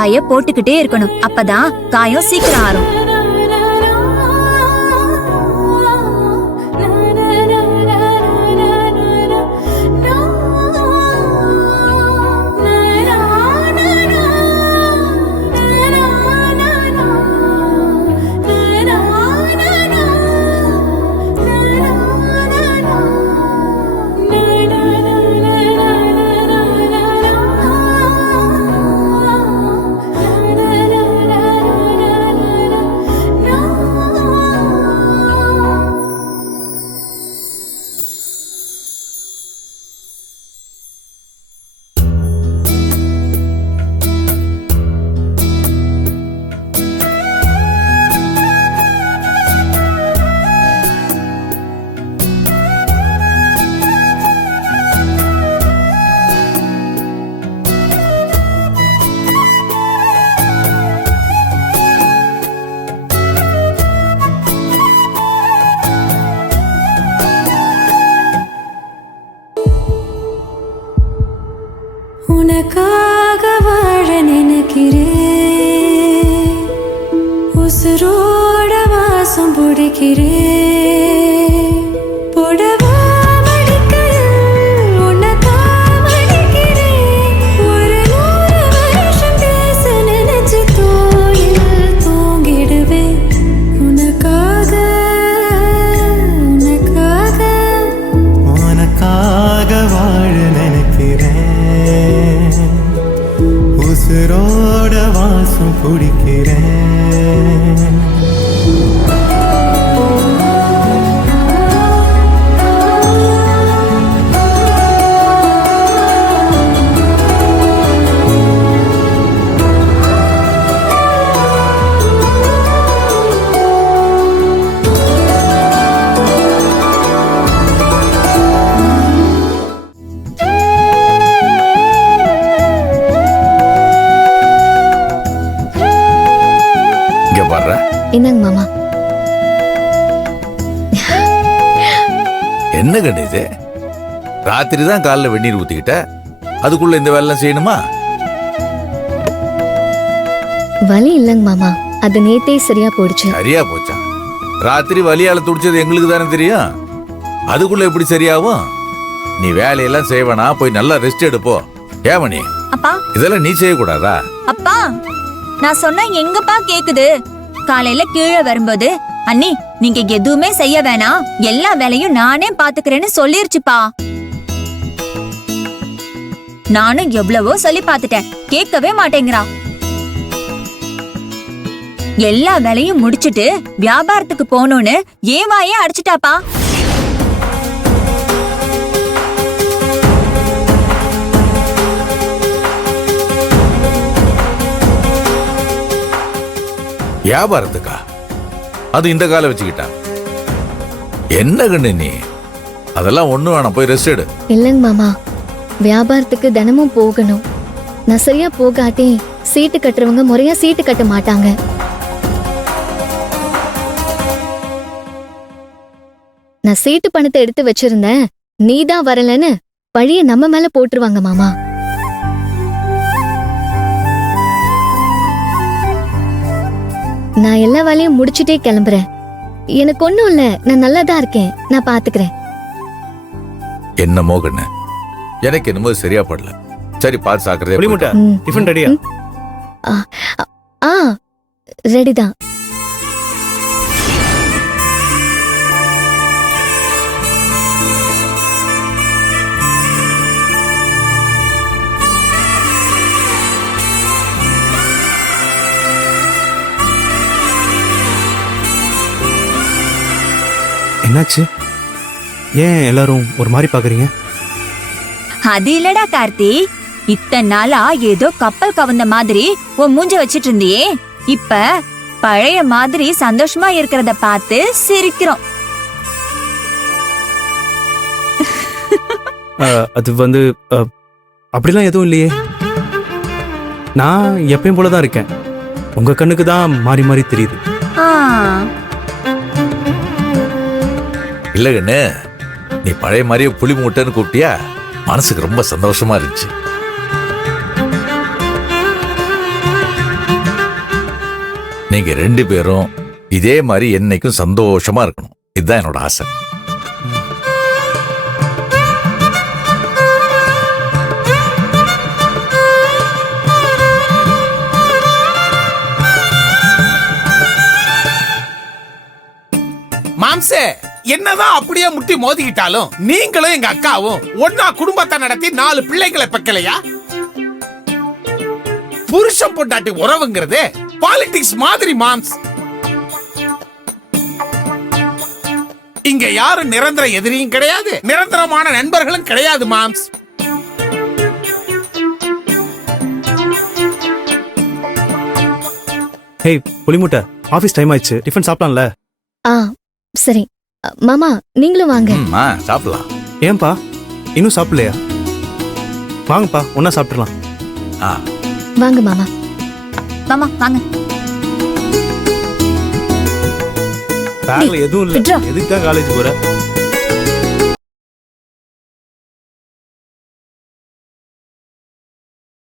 காய போட்டுக்கிட்டே இருக்கணும். அப்பதான் காயம் சீக்கிரம் ஆறும். உனக்காக வாழ நினைக்கிறேன், உசுரோட வாசம் பிடிக்கிறேன். புடவா மடிக்கையில் உன்னைத்தான் மடிக்கிறேன். ஒரு 100 வருஷம் பேச நினைச்சு தோளில் தூங்கிடுவேன். உனக்காக உனக்காக உனக்காக வாழ நினைக்கிறேன், உசுரோட வாசம் பிடிக்கிறேன். என்னங்க மாமா? என்ன கண்டிது? ராத்திரி தான் காலில் வெந்நீர் ஊத்திக்கிட்ட, அதுக்குள்ள இந்த வேலை செய்யணுமா? வலி இல்லங்க மாமா, அது நேத்தே சரியா போயிடுச்சு. சரியா போச்சா? ராத்திரி வலியால துடிச்சது எங்களுக்கு தானே தெரியும், அதுக்குள்ள எப்படி சரியாகும்? நீ வேலையெல்லாம் செய்வனா, போய் நல்லா ரெஸ்ட் எடுப்போ. ஏமணி, அப்பா இதெல்லாம் நீ செய்யக்கூடாதா? அப்பா நான் சொன்னா எங்கப்பா கேக்குது? காலையில கீழே வரும்போது அண்ணி நீங்க எதுவுமே செய்ய வேணாம், எல்லா வேலையும் நானே பாத்துக்கிறேன்னு சொல்லிருச்சுப்பா. நானும் எவ்வளவோ சொல்லி பாத்துட்டேன், கேட்கவே மாட்டேங்கிறா. எல்லா வேலையும் முடிச்சிட்டு வியாபாரத்துக்கு போகணும்னு ஏவாயே அடிச்சிட்டாப்பா. வியாபாரத்துக்கா? அது இந்த கால வச்சுக்கிட்டா என்ன கண்ணு நீ? அதெல்லாம் ஒண்ணு வேணாம், போய் ரெஸ்ட் எடு. இல்லங்க மாமா, வியாபாரத்துக்கு தினமும் போகணும். நான் சரியா போகாட்டி சீட்டு கட்டுறவங்க முறையா சீட்டு கட்ட மாட்டாங்க. நான் சீட்டு பணத்தை எடுத்து வச்சிருந்தேன், நீதான் வரலன்னு பழிய நம்ம மேல போட்டுருவாங்க மாமா. நான் எல்லா வேலையும் முடிச்சுட்டே கிளம்புறேன். எனக்கு ஒண்ணும் இல்ல, நான் நல்லாதான் இருக்கேன், நான் பாத்துக்கிறேன். என்னமோ கண்ணு, எனக்கு என்னமோ சரியா படல. சரி, பார்த்து சாக்குறதே. டிஃபன் ரெடியா? ஆ ரெடிதான். என்னாச்சு? ஏன் எல்லாரும் ஒரு மாதிரி பாக்குறீங்க? அது இல்லடா கார்த்தி, இத்தனை நாளா ஏதோ கப்பல் கவர்ந்த மாதிரி உன் மூஞ்ச வச்சிட்டு இருந்தியே, இப்ப பழைய மாதிரி சந்தோஷமா இருக்கிறத பார்த்து சிரிக்கிறோம். அது வந்து அப்படிலாம் எதுவும் இல்லையே. நான் எப்பயும் போலதான் இருக்கேன். உங்க கண்ணுக்கு தான் மாறி மாறி தெரியுது. இல்ல கண்ணு, நீ பழைய மாதிரியே புளி மூட்டைன்னு கூப்பிட்டியா, மனசுக்கு ரொம்ப சந்தோஷமா இருந்துச்சு. நீங்க 2 பேரும் இதே மாதிரி என்னைக்கும் சந்தோஷமா இருக்கணும். இதுதான் என்னோட ஆசை. மாம்சே, என்னதான் அப்படியே முட்டி மோதிக்கிட்டாலும் நீங்களும் எங்க அக்காவும் ஒன்னா குடும்பத்தை நடத்தி 4 பிள்ளைகளை பெக்கலையா? புருஷன் பொண்டாட்டி உறவுங்கிறது பாலிடிக்ஸ் மாதிரி மாம்ஸ். இங்க யாரும் நிரந்தர எதிரியும் கிடையாது, நிரந்தரமான நண்பர்களும் கிடையாது மாம்ஸ். ஹேய் புலிமுட்டை, ஆஃபீஸ் டைம் ஆயிடுச்சு, டிஃபன் சாப்பிடலாம்ல? ஆ சரி. மாமா நீங்களும் வாங்க. சாப்பிடலாம். ஏன்பா இன்னும் சாப்பிடலையா? வாங்கப்பா, ஒன்னா சாப்பிடலாம். வாங்க மாமா. மாமா வாங்க. பேக்ல எதுவும் இல்லை, விட்றா. எதுக்கு தான் காலேஜ் போற?